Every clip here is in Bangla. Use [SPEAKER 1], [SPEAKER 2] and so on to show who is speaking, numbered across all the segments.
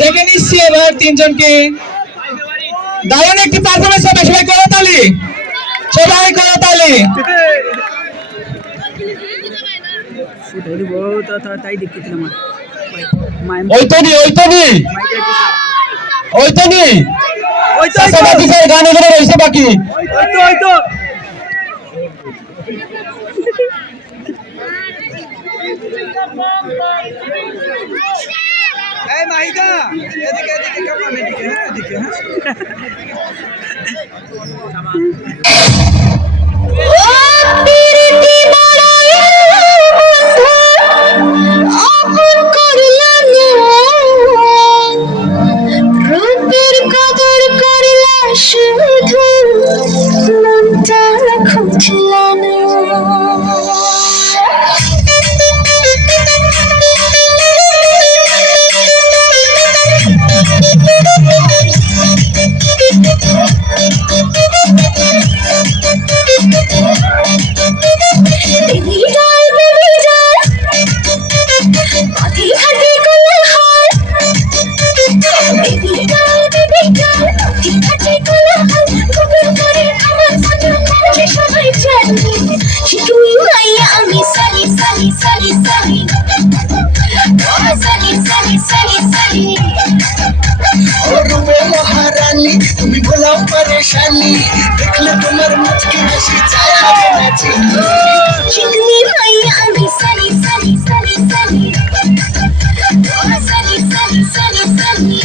[SPEAKER 1] দেখে নিচ্ছি এবার তিনজনকে। দারুণ একটি পারফরমেন্স হবে, সবাই করতালি সবাই করতালি
[SPEAKER 2] মাই
[SPEAKER 1] ওই তো বাকি গান রয়েছে বাকি।
[SPEAKER 2] মাহিদা এদিকে এদিকে কাপড় এদিকে হ্যাঁ এদিকে হ্যাঁ।
[SPEAKER 3] परेशानी देख ले तुम्हार मुझ की हंसी
[SPEAKER 4] छाया होना चाहिए चिकनी भाई अभी सनी सनी सनी सनी सनी सनी सनी सनी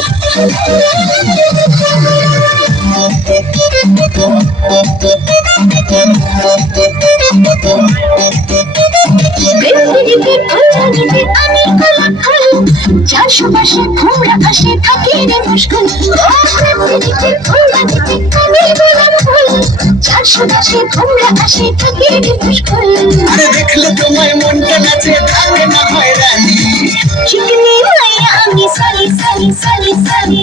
[SPEAKER 4] Thank you. ফুল চারশো পাশে ভোমরা থাকে রে মুশকুল পৃথিবীতে ফুলদানিতে আমি কলা ফুল চারশো পাশে ভোমরা আসে থাকে রে মুশকুল
[SPEAKER 3] আরে দেখলে তোমায় মনটা নাচে থাকে না হয়রানি
[SPEAKER 4] চিকনি মাইয়া আমি সালি সালি সালি সালি